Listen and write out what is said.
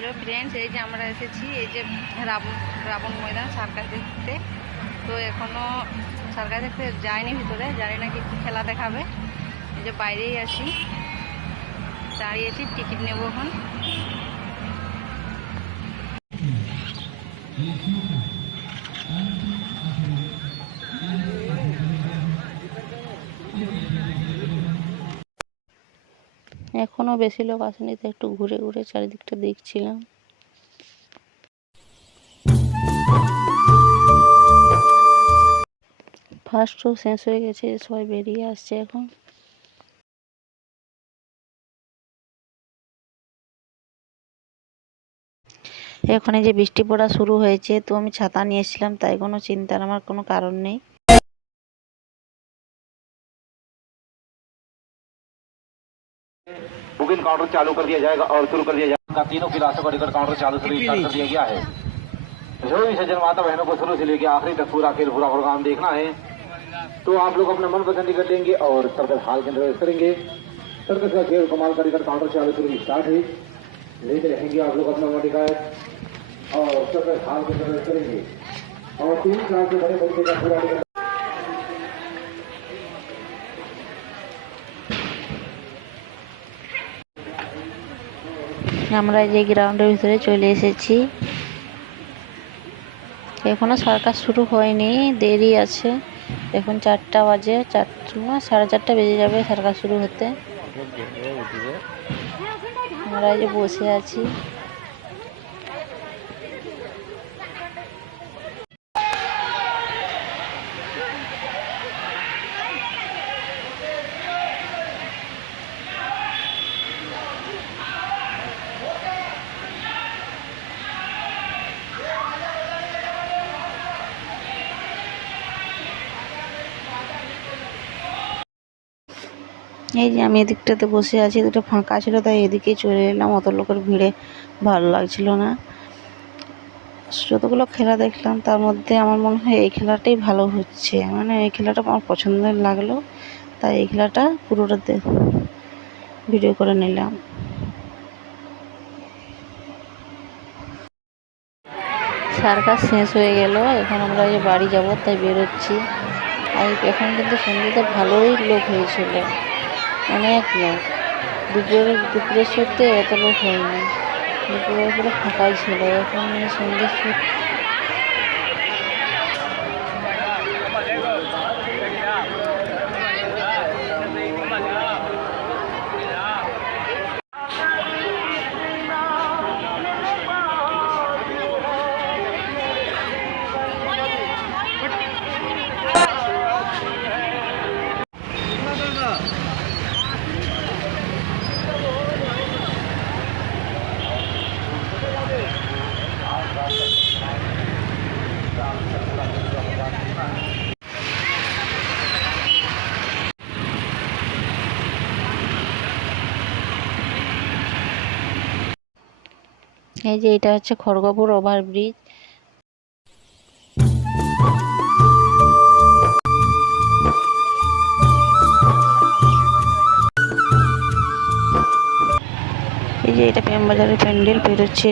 Hello friends, এই যে আমরা এসেছি এই যে রাবণ ময়দান সার্কাস দেখতে। তো এখনও সার্কাস দেখতে যায়নি, ভিতরে জানি না কি খেলা দেখাবে। এই যে বাইরেই আছি, দাঁড়িয়েছি, টিকিট নেব এখন। এখনও বেশি লোক আসেনি, তো একটু ঘুরে ঘুরে চারিদিকটা দেখছিলাম। ফার্স্ট শো শেষ হয়ে গেছে, সবাই বেরিয়ে আসছে এখন। এখানে যে বৃষ্টি পড়া শুরু হয়েছে, তো আমি ছাতা নিয়ে এসেছিলাম, তাই কোনো চিন্তার আমার কোনো কারণ নেই। बुकिंग काउंटर चालू कर दिया जाएगा और शुरू कर दिया जाएगा। तीनों क्लासों का टिकट काउंटर चालू कर दिया गया है। जो भी सज्जन माता बहनों को शुरू से लेकर आखिरी तक पूरा प्रोग्राम देखना है, तो आप लोग अपना मनपसंद टिकट लेंगे और सर्कस हाल के अंदर प्रवेश करेंगे। सर्कस का खेल कमाल का टिकट काउंटर चालू शुरू स्टार्ट है। लेते रहेंगे आप लोग अपना टिकट और सर्कस हाल के अंदर प्रवेश करेंगे और 3 साल से बड़े बच्चे का पूरा टिकट। আমরা যে গ্রাউন্ডের ভিতরে চলে এসেছি। এখনো সার্কাস শুরু হয়নি, দেরি আছে। এখন 4টা বাজে, 4:30 বেজে যাবে সার্কাস শুরু হতে। আমরা এই যে বসে আছি। এই যে আমি এদিকটাতে বসে আছি, দুটো ফাঁকা ছিল, তাই এদিকেই চলে এলাম। অত লোকের ভিড়ে ভালো লাগছিল না। যতগুলো খেলা দেখলাম তার মধ্যে আমার মনে হয় এই খেলাটাই ভালো হচ্ছে, মানে এই খেলাটা আমার পছন্দের লাগলো, তাই এই খেলাটা পুরোটা ভিডিও করে নিলাম। সার্কাস শেষ হয়ে গেল, এখন আমরা এই বাড়ি যাব, তাই বেরোচ্ছি। আর এখন কিন্তু সন্ধ্যেতে ভালোই লোক হয়েছিল, অনেক লোক। দুপুরের শোতে এত লোক হয়নি, দুপুরের পুরো ফাঁকাই ছিল। এখন সন্ধ্যের শো এই যে এটা হচ্ছে খড়গপুর ওভারব্রিজ। এই যে এটা প্রেমবাজারের প্যান্ডেল বেরোচ্ছে।